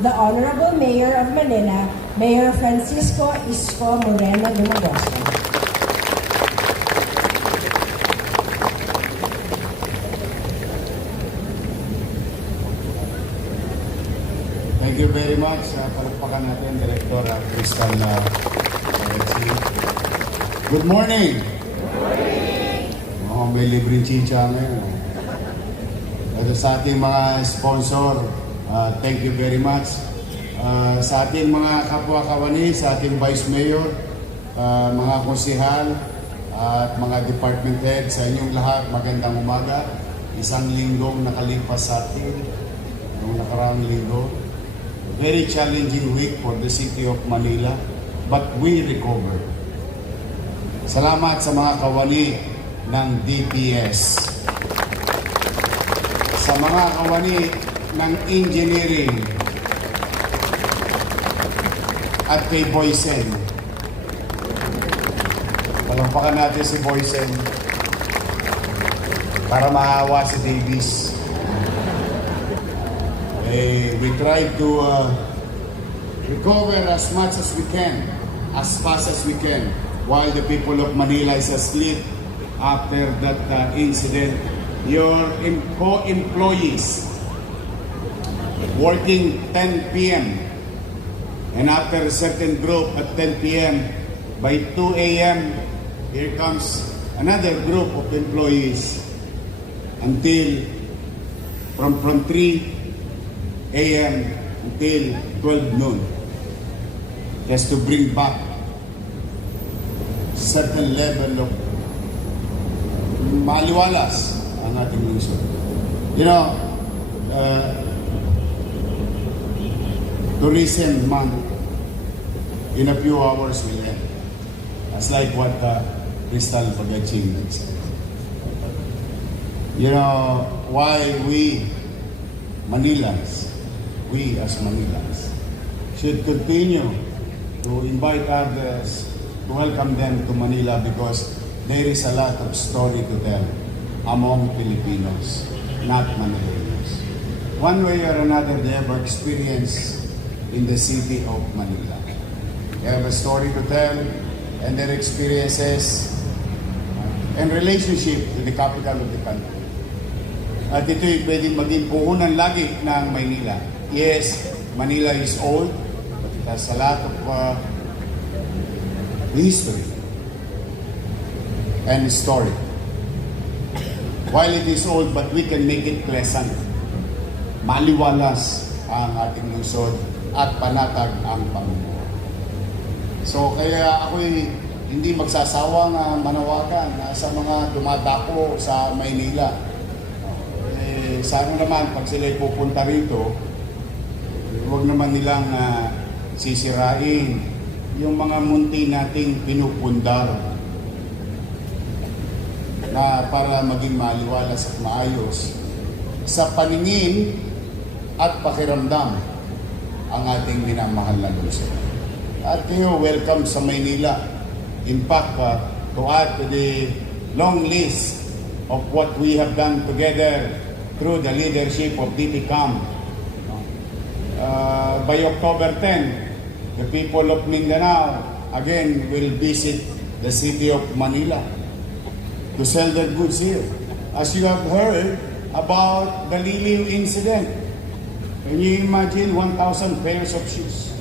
the Honorable Mayor of Manila, Mayor Francisco Isko Moreno Dumagoso. Thank you very much. Palakpakan natin, Director Crystal Alexi. Good morning! May libreng chicha ngayon. Ito sa ating mga sponsor, thank you very much. Sa ating mga kapwa-kawani, sa ating Vice Mayor, mga konsehal, at mga department head, sa inyong lahat, magandang umaga. Isang linggong nakalipas sa atin, noong nakaraang linggo. Very challenging week for the city of Manila, but we recovered. Salamat sa mga kawani ng DPS, sa mga kawani ng engineering, at kay Boysen. Palampakan natin si Boysen para maawa si Davis. We try to recover as much as we can, as fast as we can, while the people of Manila is asleep after that incident. Your co-employees working 10 p.m. and after a certain group at 10 p.m. by 2 a.m. here comes another group of employees until from 3 a.m. until 12 noon, just to bring back certain level of maliwalas ang ating lungsod. You know, tourism month in a few hours will end. That's like what Crystal Pagaching said. You know, why we Manilans, we as Manilans, should continue to invite others, to welcome them to Manila, because there is a lot of story to tell among Filipinos, not Manileños. One way or another, they have experience in the city of Manila. They have a story to tell, and their experiences and relationship to the capital of the country. At ito'y pwedeng maging puhunan lagi ng Maynila. Yes, Manila is old, but it has a lot of history and story. While it is old, but we can make it pleasant. Maliwalas ang ating lungsod at panatag ang pamumuhay. So kaya ako'y hindi magsasawang manawagan sa mga dumadako sa Maynila. Sana naman pag sila'y pupunta rito, huwag naman nilang sisirain yung mga munti nating pinupundar na para maging maliwalas at maayos sa paningin at pakiramdam ang ating minamahal na lungsod. At kayo, welcome sa Maynila. In fact, to add to the long list of what we have done together through the leadership of DPCAM, by October 10, the people of Mindanao again will visit the city of Manila to sell their goods here. As you have heard about the Liliw incident, can you imagine 1,000 pairs of shoes?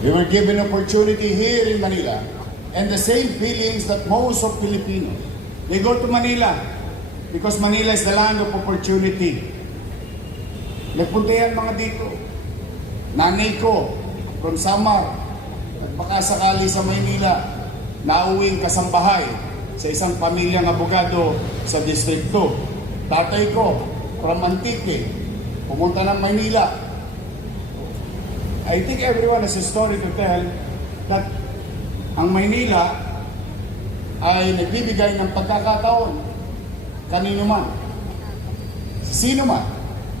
We were given opportunity here in Manila, and the same feelings that most of Filipinos, they go to Manila because Manila is the land of opportunity. Nagpunta yan mga dito. Nanay ko from Samar, at baka sakali sa Maynila, nauwing kasambahay sa isang pamilyang abogado sa distrito. Tatay ko from Antique, pumunta ng Maynila. I think everyone has a story to tell that ang Maynila ay nagbibigay ng pagkakataon kanino man, sino man,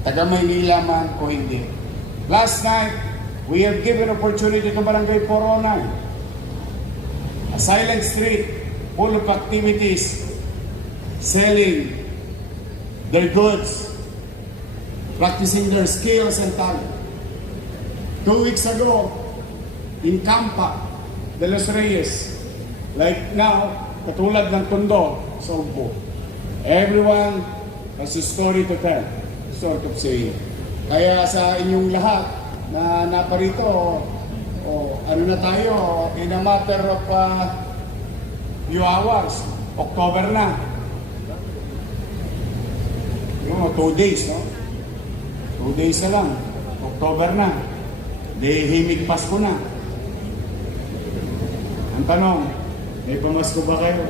taga Maynila man o hindi. Last night, we have given opportunity to Barangay 409, a silent street full of activities, selling their goods, practicing their skills and talent. 2 weeks ago, in Campa de los Reyes, like now, katulad ng Tondo sa Ugbo, everyone has a story to tell, sort of saying. Kaya sa inyong lahat na naparito, ano na tayo, in a matter of few hours, October na. 2 days, no? 2 days na lang, October na. Himig Pasko na. Ang tanong, may pamasko ba kayo?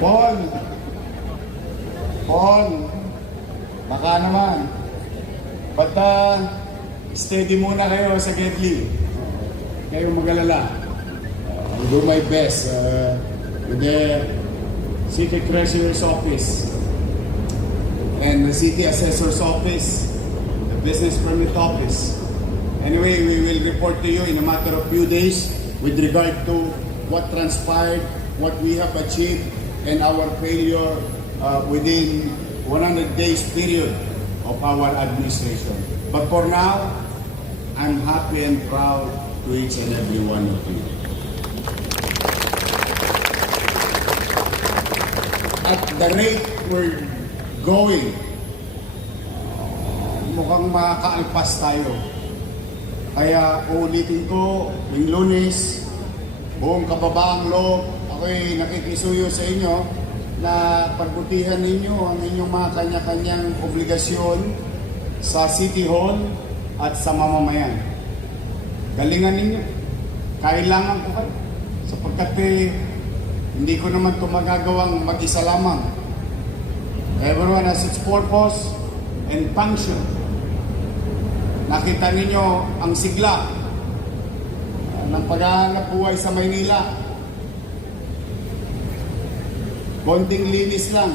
Paul, baka naman. But steady muna kayo sa Gedli. Kayo mag-alala. I'll do my best with the City Treasurer's Office and the City Assessor's Office, the Business Permit Office. Anyway, we will report to you in a matter of few days with regard to what transpired, what we have achieved, and our failure within 100 days period of our administration. But for now, I'm happy and proud to each and every one of you. At the rate we're going, mukhang makakaalpas tayo. Kaya uulitin ko, yung Lunes, buong kababaang loob, ako'y nakikisuyo sa inyo na pagbutihan ninyo ang inyong mga kanya-kanyang obligasyon sa City Hall at sa mamamayan. Galingan ninyo. Kailangan ko kayo. Sapagkat hindi ko naman ito magagawang mag-isa lamang. Everyone has its purpose and function. Nakita ninyo ang sigla ng paghahanap buhay sa Maynila. Konting linis lang.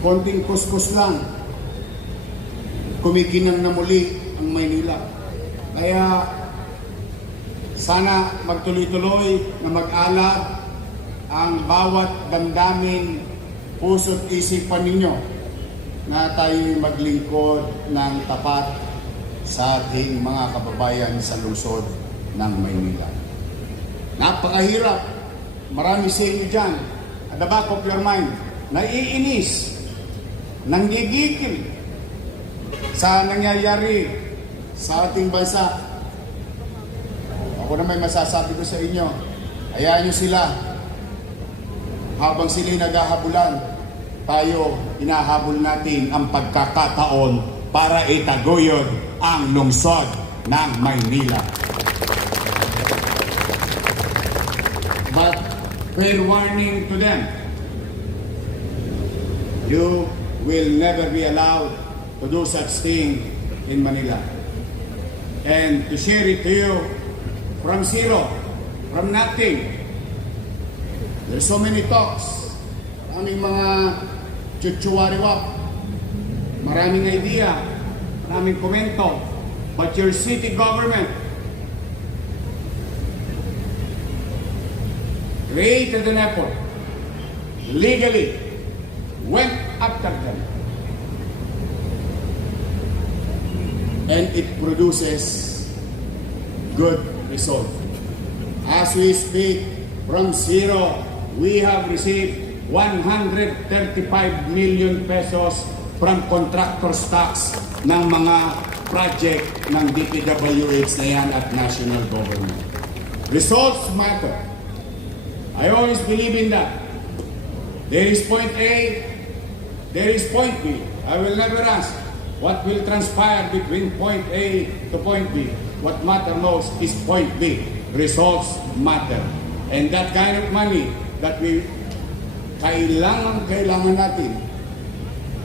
Konting kuskus lang. Kumikinang na muli ang Maynila. Kaya sana magtuloy-tuloy na mag-alab ang bawat damdamin, puso't isipan ninyo na tayo maglingkod ng tapat sa ating mga kababayan sa lungsod ng Maynila. Napakahirap. Marami sa inyo dyan, at the back of your mind, naiinis, nanggigigil sa nangyayari sa ating bansa. Ako na may masasabi ko sa inyo, hayaan nyo sila. Habang sila'y naghahabulan, tayo inahabol natin ang pagkakataon para itaguyod ang lungsod ng Maynila. But fair warning to them, you will never be allowed to do such thing in Manila. And to share it to you from zero, from nothing. There's so many talks, maraming mga chuchuwariwap, maraming idea, maraming komento, but your city government created an effort, legally went after them, and it produces good result. As we speak, from zero, we have received 135 million pesos from contractor's tax ng mga project ng DPWH na yan at national government. Results matter. I always believe in that. There is point A, there is point B. I will never ask what will transpire between point A to point B. What matters most is point B. Results matter. And that kind of money that we kailangan natin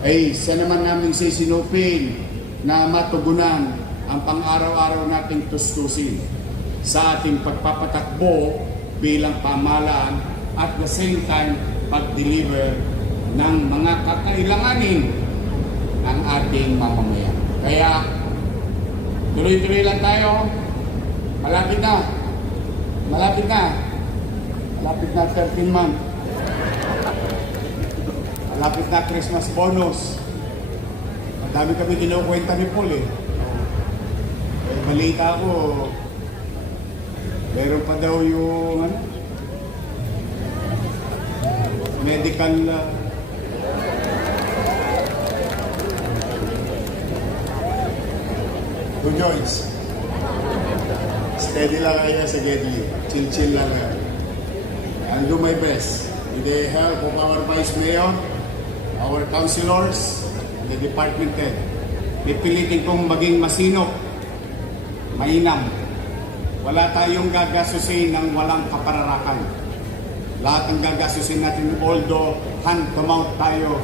ay sa naman namin sisinupin na matugunan ang pang-araw-araw nating tustusin sa ating pagpapatakbo bilang pamahalaan at the same time pag-deliver ng mga kakailanganin ng ating mamamayan. Kaya tuloy-tuloy lang tayo. Malapit na. Malapit na 13 months. Malapit na Christmas bonus. Dami kami kinukwenta ni Paul eh. Balita ko, meron pa daw yung ano, medical who joins? Steady lang kayo sa Gedli. Chill-chill lang kayo. I'll do my best. With the help of our Vice Mayor, our councilors, the department head. Pipilitin kong maging masinop, mainam. Wala tayong gagasusin ng walang kapararakan. Lahat ng gagasusin natin, although hand to mouth tayo,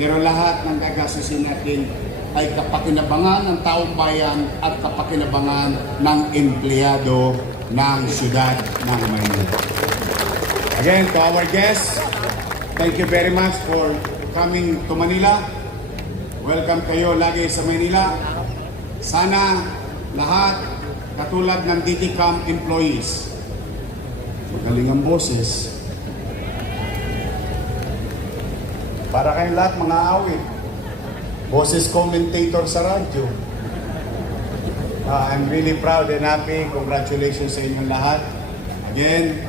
pero lahat ng gagasusin natin ay kapakinabangan ng taong bayan at kapakinabangan ng empleyado ng siyudad ng Maynila. Again, to our guests, thank you very much for coming to Manila. Welcome kayo lagi sa Maynila. Sana lahat katulad ng DTCAM employees, magaling ang boses. Para kayong lahat mga awit. Boses commentator sa radyo. I'm really proud and happy. Congratulations sa inyong lahat. Again,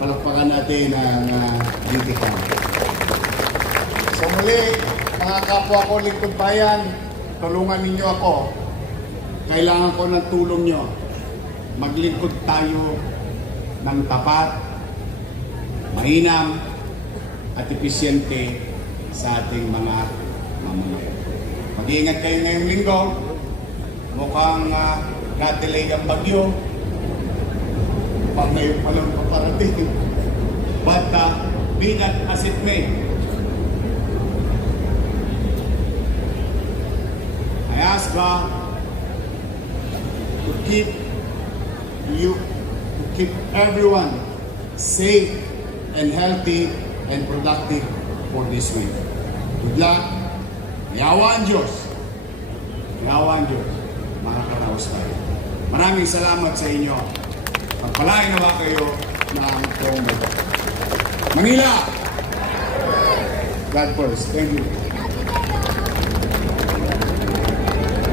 palakpakan natin ang DTCAM. So muli, mga kapwa ko lingkod bayan, tulungan ninyo ako. Kailangan ko ng tulong nyo. Maglingkod tayo ng tapat, mainam, at episyente sa ating mga mamamayan. Mag-iingat kayo ngayong linggo. Mukhang natilig ang bagyo. Pang ngayon pa lang paparating. But be that as it may, I ask God to keep you, to keep everyone safe and healthy and productive for this week. Good luck. Yawa ang Diyos. Yawa ang Diyos. Mga karaos tayo. Maraming salamat sa inyo. Pagpalain nawa kayo ng Manila. God first. Thank you.